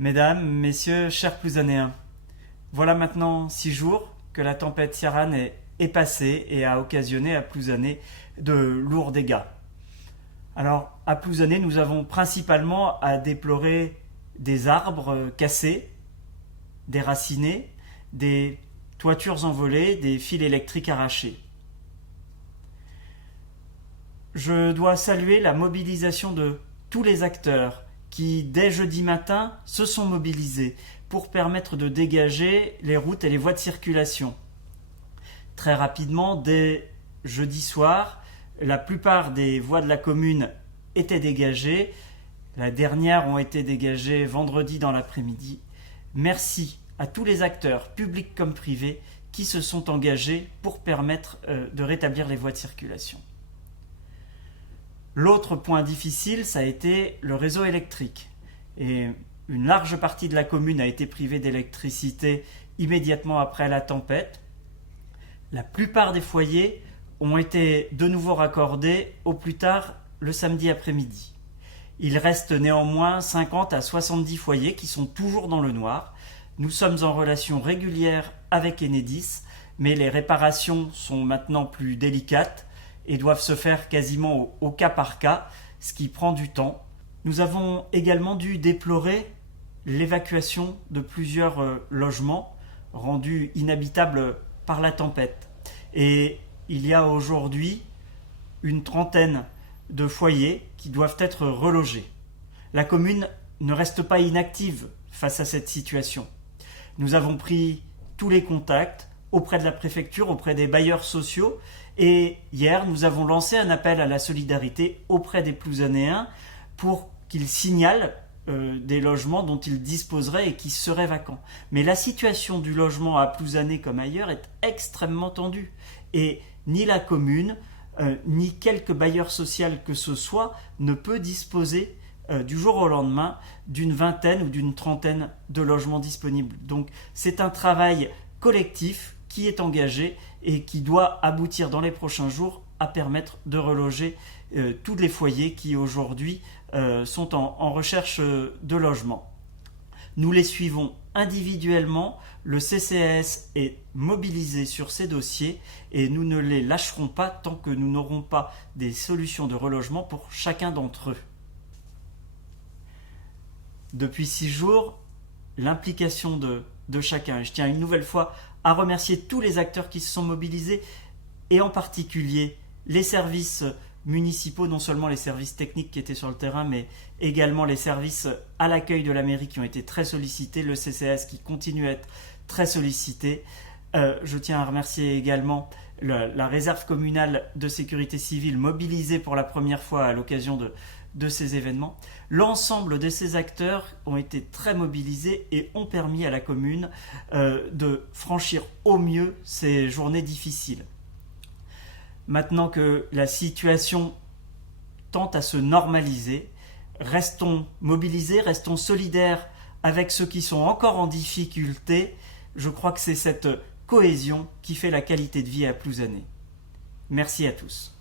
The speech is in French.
Mesdames, messieurs, chers Plouzanéens, voilà maintenant 6 jours que la tempête Ciarán est passée et a occasionné à Plouzané de lourds dégâts. Alors, à Plouzané, nous avons principalement à déplorer des arbres cassés, déracinés, des toitures envolées, des fils électriques arrachés. Je dois saluer la mobilisation de tous les acteurs qui, dès jeudi matin, se sont mobilisés pour permettre de dégager les routes et les voies de circulation. Très rapidement, dès jeudi soir, la plupart des voies de la commune étaient dégagées. Les dernières ont été dégagées vendredi dans l'après-midi. Merci à tous les acteurs, publics comme privés, qui se sont engagés pour permettre de rétablir les voies de circulation. L'autre point difficile, ça a été le réseau électrique. Et une large partie de la commune a été privée d'électricité immédiatement après la tempête. La plupart des foyers ont été de nouveau raccordés au plus tard le samedi après-midi. Il reste néanmoins 50 à 70 foyers qui sont toujours dans le noir. Nous sommes en relation régulière avec Enedis, mais les réparations sont maintenant plus délicates et doivent se faire quasiment au cas par cas, ce qui prend du temps. Nous avons également dû déplorer l'évacuation de plusieurs logements rendus inhabitables par la tempête. Et il y a aujourd'hui une trentaine de foyers qui doivent être relogés. La commune ne reste pas inactive face à cette situation. Nous avons pris tous les contacts auprès de la préfecture, auprès des bailleurs sociaux, et hier nous avons lancé un appel à la solidarité auprès des Plouzanéens pour qu'ils signalent des logements dont ils disposeraient et qui seraient vacants. Mais la situation du logement à Plouzané comme ailleurs est extrêmement tendue, et ni la commune ni quelque bailleur social que ce soit ne peut disposer du jour au lendemain d'une vingtaine ou d'une trentaine de logements disponibles. Donc c'est un travail collectif qui est engagé et qui doit aboutir dans les prochains jours à permettre de reloger tous les foyers qui aujourd'hui sont en recherche de logement. Nous les suivons individuellement, le CCAS est mobilisé sur ces dossiers et nous ne les lâcherons pas tant que nous n'aurons pas des solutions de relogement pour chacun d'entre eux. Depuis 6 jours, l'implication de chacun. Je tiens une nouvelle fois à remercier tous les acteurs qui se sont mobilisés et en particulier les services municipaux, non seulement les services techniques qui étaient sur le terrain, mais également les services à l'accueil de la mairie qui ont été très sollicités, le CCAS qui continue à être très sollicité. Je tiens à remercier également la réserve communale de sécurité civile mobilisée pour la première fois à l'occasion de ces événements. L'ensemble de ces acteurs ont été très mobilisés et ont permis à la commune de franchir au mieux ces journées difficiles. Maintenant que la situation tente à se normaliser, restons mobilisés, restons solidaires avec ceux qui sont encore en difficulté. Je crois que c'est cette cohésion qui fait la qualité de vie à Plouzané. Merci à tous.